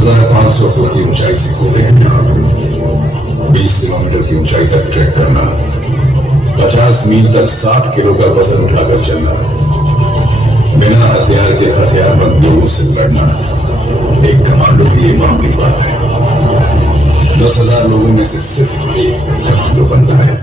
10,500 foot की ऊंचाई से कूदेंगे, 20 किलोमीटर की ऊंचाई तक ट्रैक करना, 50 मील तक 60 किलो का वजन उठाकर चलना, बिना हथियार के हथियारबंद लोगों से लड़ना एक कमांडो की ये मामूली बात है। 10,000 लोगों में से सिर्फ एक कमांडो बनता है।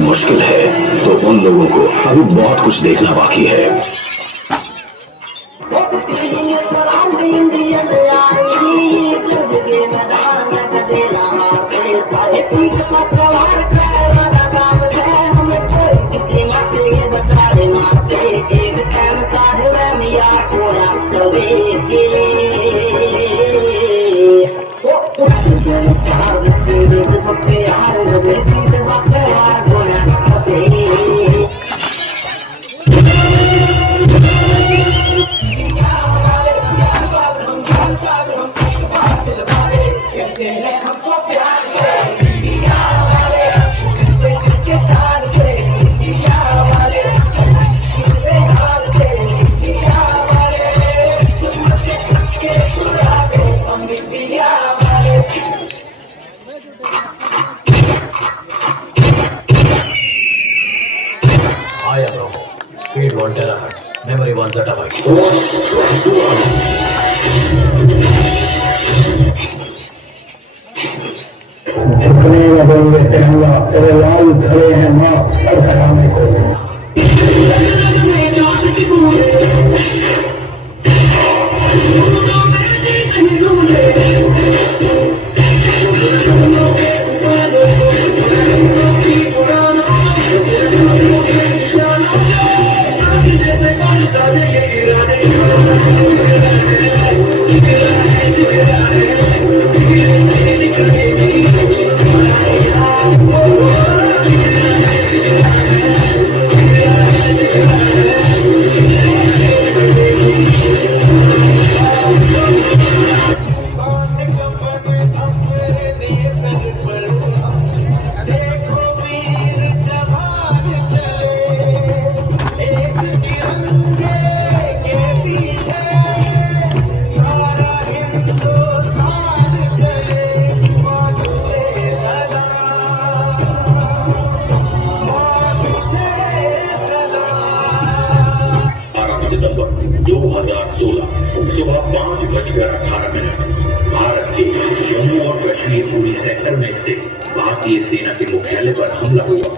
मुश्किल है तो उन लोगों को अभी बहुत कुछ देखना बाकी है। Speed 1 terahertz. Memory 1 zettabyte. झुकने लगेंगे कहना तेरे लाल खड़े हैं माँ सर कराने को। सितंबर 2016 सुबह 5:18 भारत के जम्मू और कश्मीर पूरी सेक्टर में स्थित भारतीय सेना के मुख्यालय पर हमला हुआ।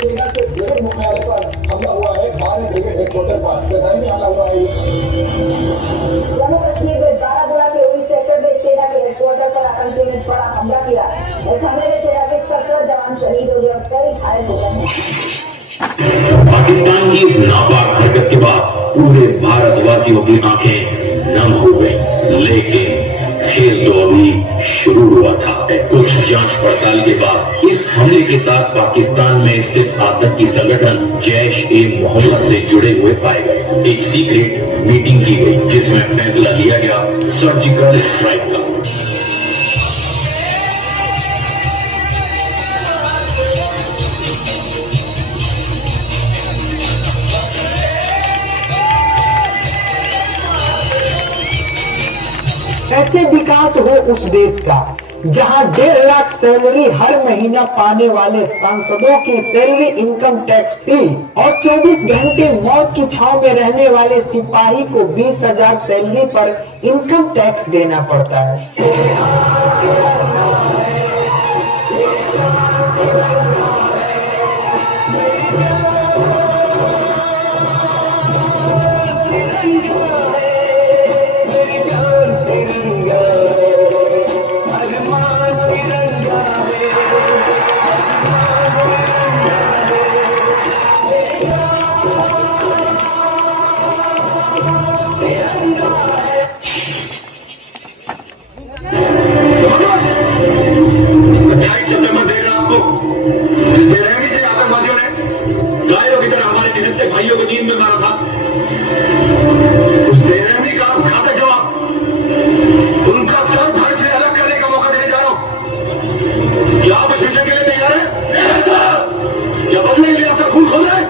सेना के ब्रिगेड मुख्यालय पर हमला हुआ है। 12 ब्रिगेड हेडक्वार्टर पर प्रधान में हमला हुआ है। जम्मू कश्मीर में बारामूला इस हमले में सेना के 17 जवान शहीद हो गए और कई घायल हो गए हैं। पाकिस्तान की इस नापाक हरकत के बाद पूरे भारतवासियों की आंखें नम हो गई, लेकिन खेल तो अभी शुरू हुआ था। कुछ जांच पड़ताल के बाद इस हमले के साथ पाकिस्तान में स्थित आतंकी संगठन जैश-ए-मोहम्मद से जुड़े हुए पाए गए। एक सीक्रेट मीटिंग की गई जिसमें फैसला लिया गया सर्जिकल स्ट्राइक का। ऐसे विकास हो उस देश का जहां 1.5 लाख सैलरी हर महीना पाने वाले सांसदों की सैलरी इनकम टैक्स फ्री और 24 घंटे मौत की छांव में रहने वाले सिपाही को 20,000 सैलरी पर इनकम टैक्स देना पड़ता है। भाइयों को नींद में मारा था, उस बेरहमी का घातक जवाब उनका सर धड़ से अलग करने का मौका देने जा रहा हूं। क्या आप इस मिशन के लिए तैयार हैं? क्या बदले के लिए आपका खून खोल रहे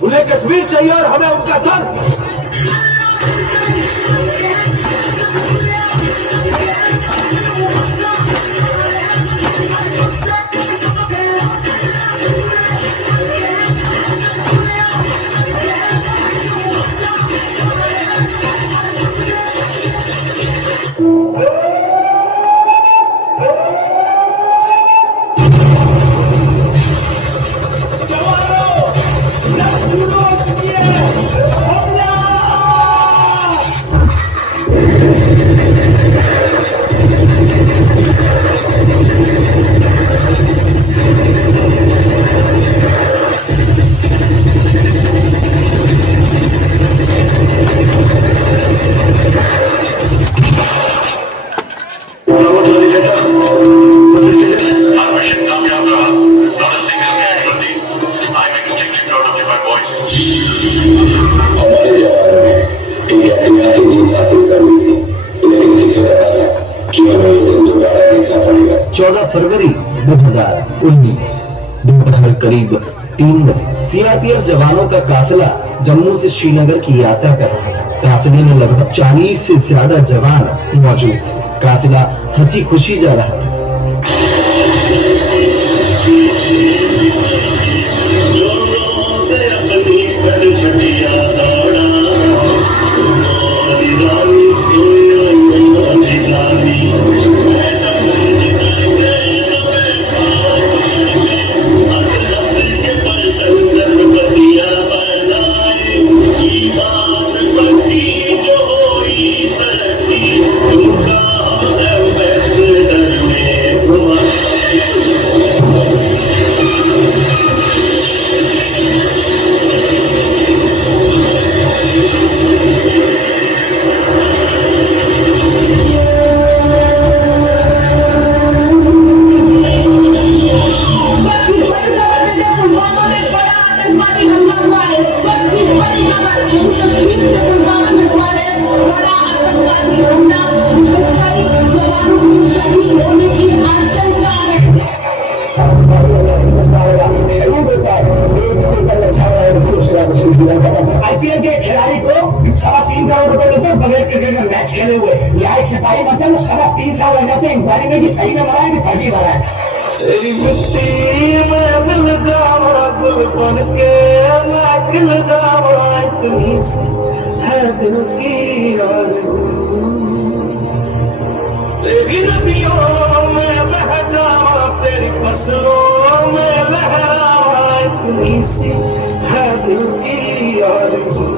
उन्हें कश्मीर चाहिए और हमें उनका सर। फरवरी 2019 दोपहर करीब 3 बजे सीआरपीएफ जवानों का काफिला जम्मू से श्रीनगर की यात्रा कर रहा था। काफिले में लगभग 40 से ज्यादा जवान मौजूद थे। काफिला हंसी खुशी जा रहा था। आईपीएल के खिलाड़ी को 3.25 करोड़ रुपए देते हैं बगैर क्रिकेट में मैच खेले हुए। यहाँ एक सिपाही मतलब 3.5 साल लग जाते हैं इंक्वायरी में कि सही में मरा है कि फर्जी मरा है। तेरी मिट्टी में मिल जावा दिल बन के, मैं खिल जावा इतनी सी है दिल की आरज़ू। तेरी नदियों में बह जावा, तेरी फसलों में लहरावा इतनी सी है दिल की आरज़ू।